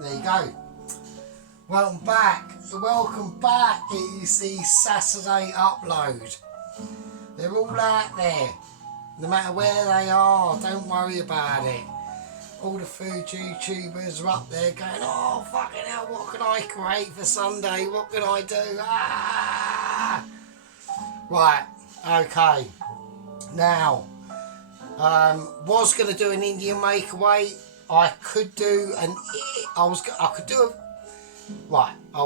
There you go. Welcome back. It is the Saturday upload. They're all out there. No matter where they are, don't worry about it. All the food YouTubers are up there going, oh fucking hell, what can I create for Sunday? What can I do? Ah! Right, okay. Now, was going to do an Indian makeaway. I could do I'll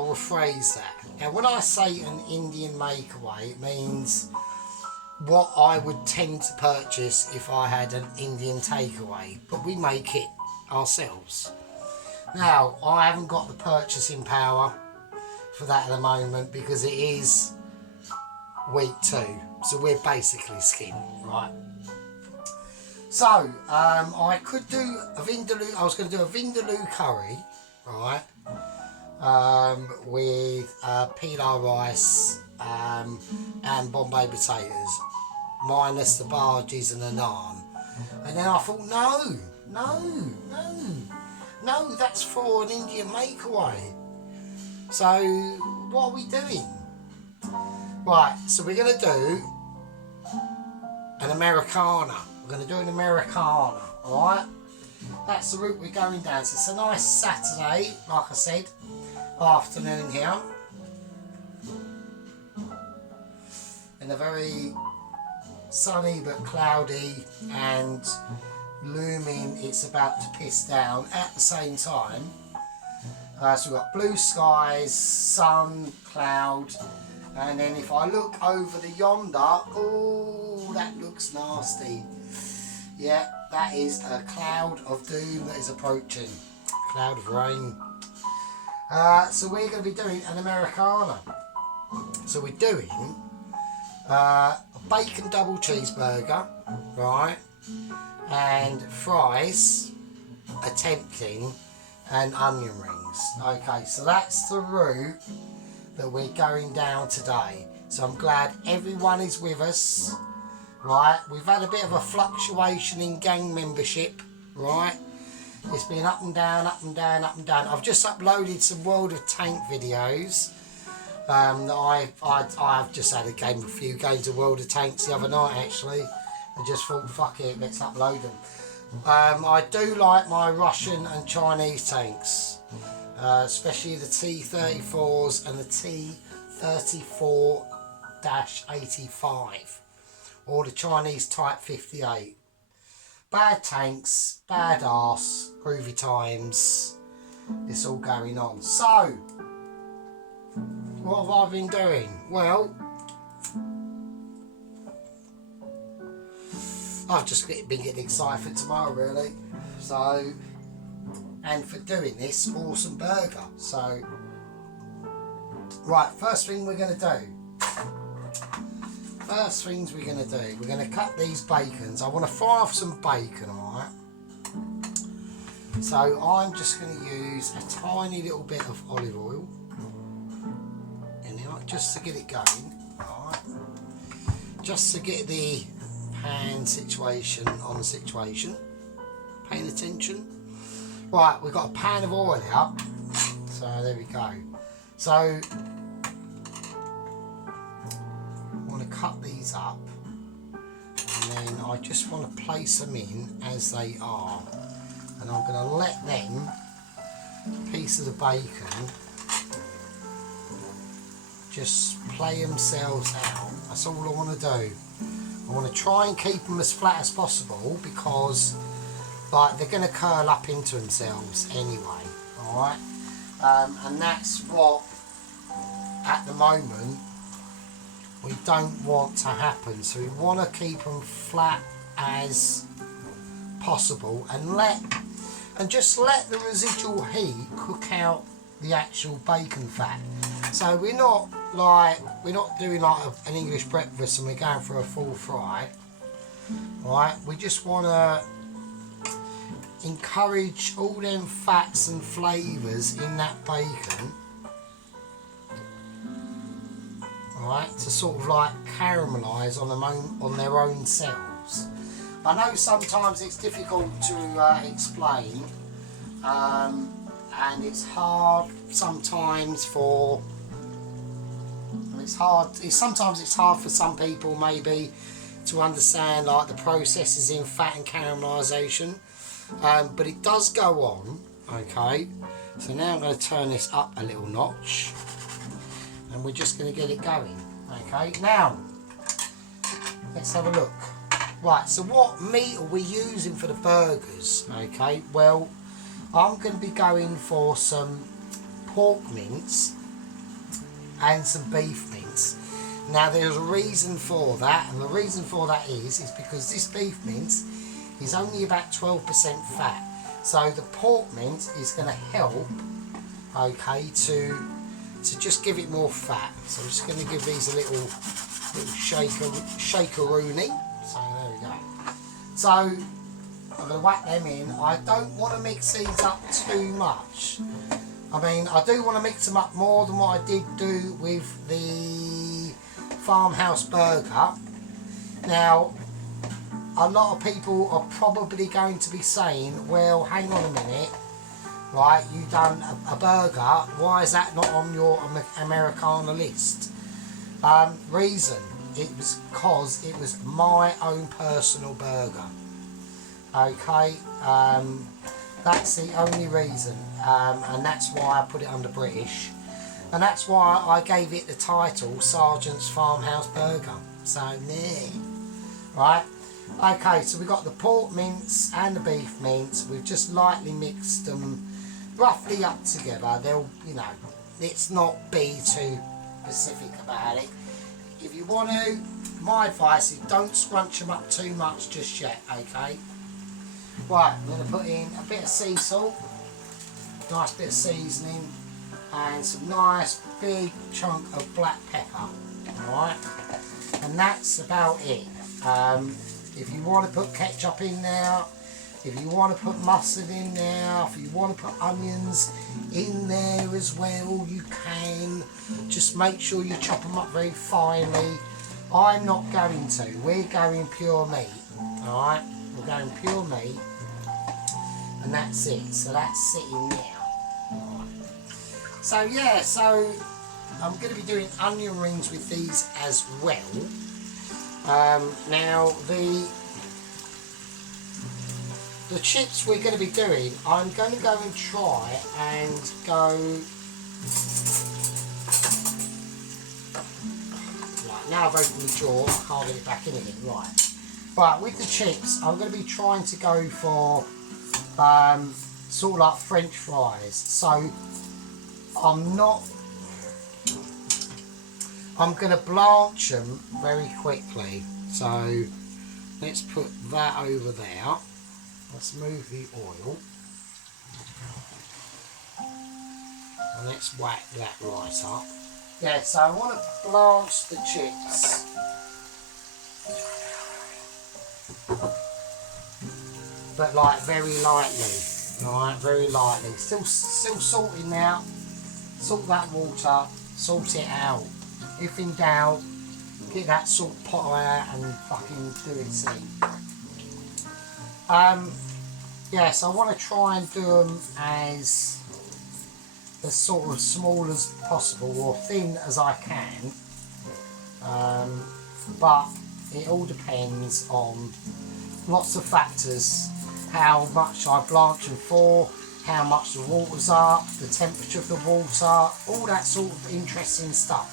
rephrase that. Now when I say an Indian makeaway, it means what I would tend to purchase if I had an Indian takeaway, but we make it ourselves. Now, I haven't got the purchasing power for that at the moment because it is week 2, so we're basically skin, right? So, I could do a vindaloo. I was going to do a vindaloo curry, right, with pilau rice and Bombay potatoes, minus the bhajis and the naan. And then I thought, no, that's for an Indian makeaway. So, what are we doing? Right, so we're going to do an Americana. We're going to do an Americana, alright? That's the route we're going down. So it's a nice Saturday, like I said, afternoon here. In a very sunny but cloudy and looming, it's about to piss down at the same time. So we've got blue skies, sun, cloud, and then if I look over the yonder, oh, that looks nasty. Yeah, that is a cloud of doom that is approaching. Cloud of rain. So we're going to be doing an Americana. So we're doing a bacon double cheeseburger, right, and fries, attempting, and onion rings. Okay, so that's the route that we're going down today. So I'm glad everyone is with us, right? We've had a bit of a fluctuation in gang membership, right? It's been up and down, up and down, up and down. I've just uploaded some World of Tank videos. I've just had a few games of World of Tanks the other night actually. I just thought, fuck it, let's upload them. I do like my Russian and Chinese tanks, especially the T-34s and the T-34-85, or the Chinese Type 58. Bad tanks, bad arse, groovy times, it's all going on. So, what have I been doing? Well, I've just been getting excited for tomorrow really. So, and for doing this awesome burger. So, right, first thing we're going to do. We're going to cut these bacons. I want to fry off some bacon, alright? So I'm just going to use a tiny little bit of olive oil in there, just to get it going, alright? Just to get the pan situation on the situation. Paying attention. Right, we've got a pan of oil out. So there we go. So cut these up, and then I just want to place them in as they are, and I'm going to let them piece of the bacon just play themselves out. That's all I want to do. I want to try and keep them as flat as possible because like they're going to curl up into themselves anyway, alright, and that's what at the moment we don't want to happen. So we want to keep them flat as possible and just let the residual heat cook out the actual bacon fat. So we're not doing like an English breakfast and we're going for a full fry, right? We just want to encourage all them fats and flavours in that bacon, right, to sort of like caramelise on their own selves. I know sometimes it's difficult to explain, and it's hard sometimes for, sometimes it's hard for some people maybe to understand like the processes in fat and caramelisation, but it does go on. Okay, so now I'm going to turn this up a little notch and we're just going to get it going. Okay, now let's have a look. Right, so what meat are we using for the burgers? Okay, well, I'm going to be going for some pork mince and some beef mince. Now there's a reason for that, and the reason for that is because this beef mince is only about 12% fat. So the pork mince is going to help, okay, to just give it more fat. So I'm just going to give these a little shakeroonie. So there we go. So I'm going to whack them in. I don't want to mix these up too much. I mean, I do want to mix them up more than what I did do with the Farmhouse burger. Now, a lot of people are probably going to be saying, well, hang on a minute, right, you've done a burger, why is that not on your Americana list? Reason, it was because it was my own personal burger. Okay, that's the only reason, and that's why I put it under British, and that's why I gave it the title Sergeant's Farmhouse Burger. So there, right? Okay, so we've got the pork mince and the beef mince. We've just lightly mixed them roughly up together. They'll, you know, let's not be too specific about it. If you want to, my advice is don't scrunch them up too much just yet, okay? Right, I'm going to put in a bit of sea salt, nice bit of seasoning, and some nice big chunk of black pepper, alright? And that's about it. If you want to put ketchup in there, if you want to put mustard in there, if you want to put onions in there as well, you can. Just make sure you chop them up very finely. I'm not going to. We're going pure meat, alright? We're going pure meat, and that's it. So that's sitting there. Alright. So yeah, so I'm going to be doing onion rings with these as well. Now the chips we're going to be doing, I'm going to go and try and go. Right, now I've opened the drawer, I can't get it back in again. Right. But with the chips, I'm going to be trying to go for sort of like French fries. So I'm going to blanch them very quickly. So let's put that over there. Let's move the oil. And let's whack that right up. Yeah, so I want to blanch the chips. But like very lightly, alright, very lightly. Still salting now. Salt that water, salt it out. If in doubt, get that salt pot out and fucking do it thing. Yes, I want to try and do them as sort of small as possible or thin as I can. But it all depends on lots of factors. How much I blanch them for, how much the water's up, the temperature of the water, all that sort of interesting stuff.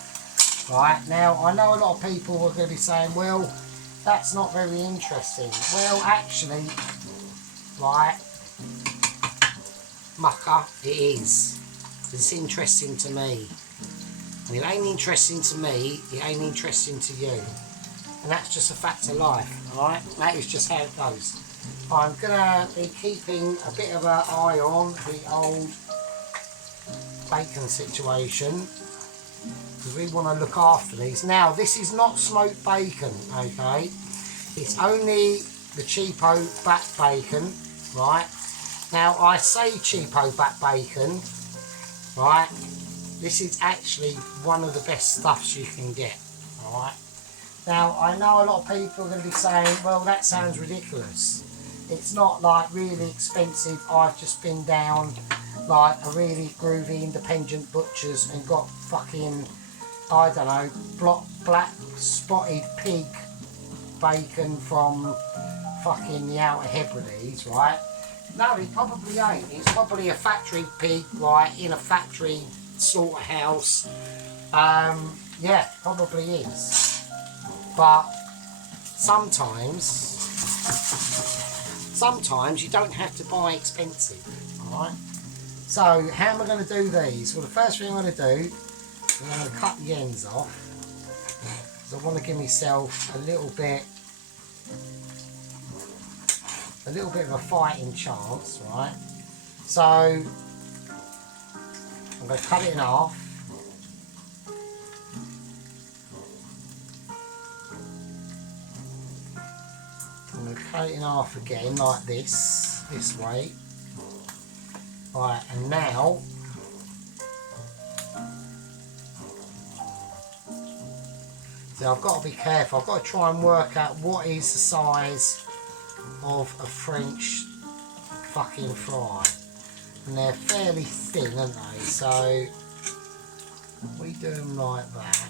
Right, now I know a lot of people are going to be saying, well, that's not very interesting. Well, actually, right, mucker, it is. It's interesting to me. And it ain't interesting to me, it ain't interesting to you. And that's just a fact of life, alright? That is just how it goes. I'm going to be keeping a bit of an eye on the old bacon situation, because we want to look after these. Now, this is not smoked bacon, okay? It's only the cheapo back bacon, right? Now, I say cheapo back bacon, right? This is actually one of the best stuffs you can get, alright? Now, I know a lot of people are going to be saying, well, that sounds ridiculous. It's not like really expensive. I've just been down like a really groovy independent butchers and got fucking, I don't know, black spotted pig bacon from fucking the Outer Hebrides, right? No, it probably ain't. It's probably a factory pig, right, in a factory slaughterhouse. Yeah, probably is. But sometimes you don't have to buy expensive, alright? So, how am I going to do these? Well, the first thing I'm going to do is I'm going to cut the ends off. So I want to give myself a little bit of a fighting chance, right? So I'm going to cut it in half. I'm going to cut it in half again, like this way. Right, and now so I've got to be careful. I've got to try and work out what is the size of a French fucking fry, and they're fairly thin, aren't they? So we do them like that.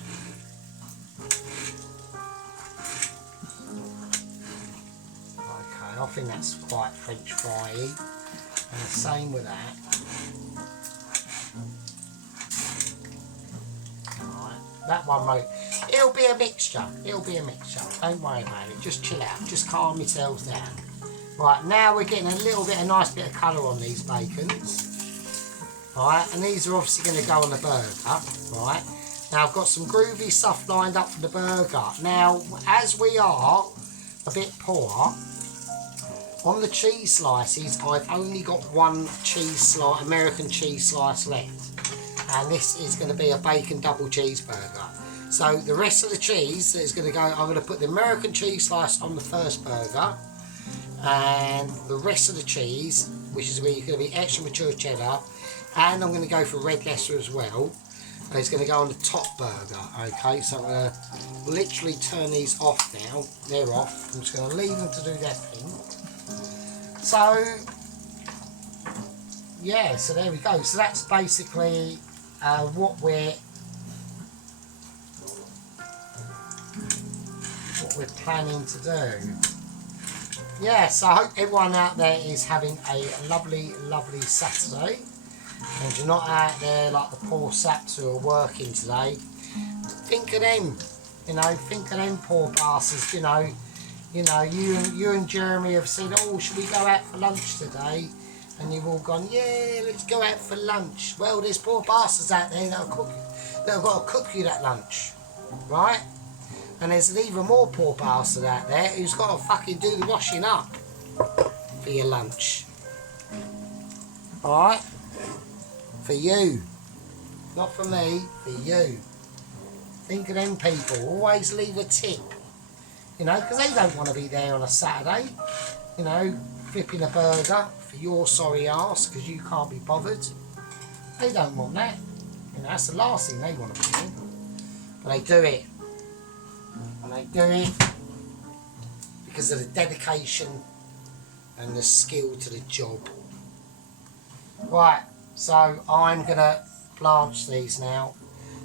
Okay, I think that's quite French fry-y, and the same with that. Alright, that one won't. It'll be a mixture. Don't worry about it. Just chill out. Just calm yourselves down. Right, now we're getting a little bit, a nice bit of colour on these bacons. Right, and these are obviously going to go on the burger. Right, now I've got some groovy stuff lined up for the burger. Now, as we are a bit poor, on the cheese slices, I've only got one American cheese slice left. And this is going to be a bacon double cheeseburger. So the rest of the cheese that is going to go, I'm going to put the American cheese slice on the first burger, and the rest of the cheese, which is going to be extra mature cheddar, and I'm going to go for red Leicester as well, and it's going to go on the top burger. Okay, so I'm going to literally turn these off now. They're off. I'm just going to leave them to do their thing. So yeah, so there we go. So that's basically what we're planning to do. Yeah, so I hope everyone out there is having a lovely Saturday, and you're not out there like the poor saps who are working today. Think of them, think of them poor bastards. You and Jeremy have said, oh, should we go out for lunch today? And you've all gone, yeah, let's go out for lunch. Well, there's poor bastards out there that have got to cook you that lunch, right? And there's an even more poor bastard out there who's got to fucking do the washing up for your lunch. Alright? For you. Not for me, for you. Think of them people. Always leave a tip. Because they don't want to be there on a Saturday. Flipping a burger for your sorry arse because you can't be bothered. They don't want that. That's the last thing they want to be doing. But they do it. And they do it because of the dedication and the skill to the job. Right, so I'm going to blanch these now.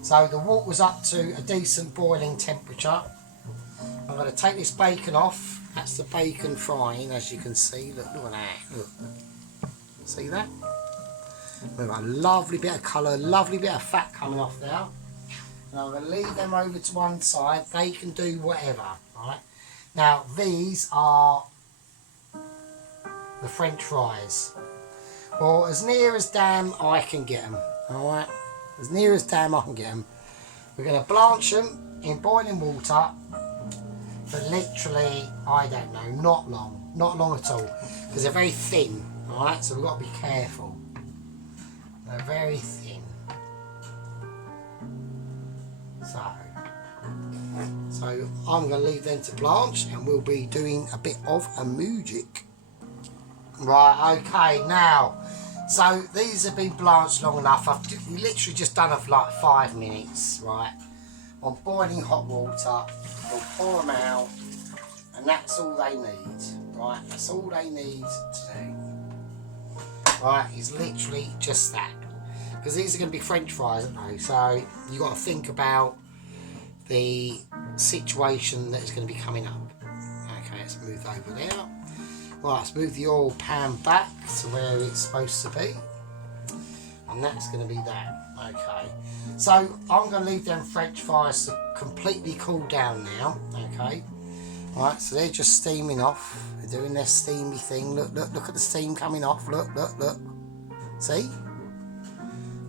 So the water's up to a decent boiling temperature. I'm going to take this bacon off. That's the bacon frying, as you can see. Look at that. Look. See that? We've got a lovely bit of colour, lovely bit of fat coming off there. And I'm going to leave them over to one side. They can do whatever, right? Now, these are the French fries. Well, as near as damn I can get them, alright? As near as damn I can get them. We're going to blanch them in boiling water for literally, I don't know, not long at all. Because they're very thin, alright? So we've got to be careful. They're very thin. So I'm going to leave them to blanch, and we'll be doing a bit of a music. Right, okay, now, so these have been blanched long enough. I've literally just done it for like 5 minutes, right, on boiling hot water. We'll pour them out, and that's all they need, right, that's all they need to do. right, is literally just that. Because these are going to be French fries, aren't they? So you've got to think about the situation that is going to be coming up. Okay, let's move over there. Right, let's move the oil pan back to where it's supposed to be. And that's going to be that. Okay, so I'm going to leave them French fries to completely cool down now. Okay, right, so they're just steaming off. They're doing their steamy thing. Look at the steam coming off. Look. See?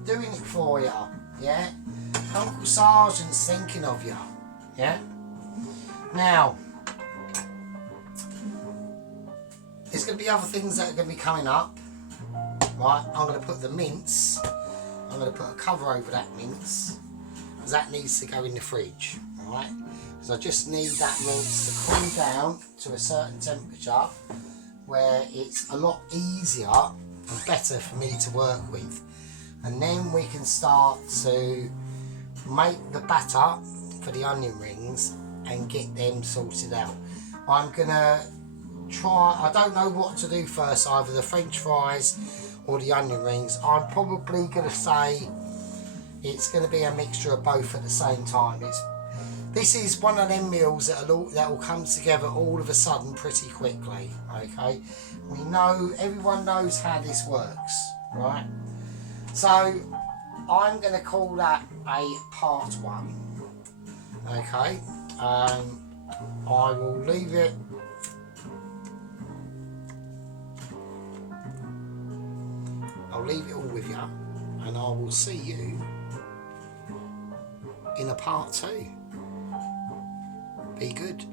Doing it for you, yeah? Uncle Sergeant's thinking of you, yeah? Now, there's going to be other things that are going to be coming up, right? I'm going to put the mince, I'm going to put a cover over that mince, because that needs to go in the fridge, alright? Because I just need that mince to cool down to a certain temperature where it's a lot easier and better for me to work with. And then we can start to make the batter for the onion rings and get them sorted out. I'm gonna try, I don't know what to do first, either the French fries or the onion rings. I'm probably gonna say it's gonna be a mixture of both at the same time. This is one of them meals that will come together all of a sudden pretty quickly, okay? We know, everyone knows how this works, right? So, I'm going to call that a part 1, okay? I will leave it all with you, and I will see you in a part 2. Be good.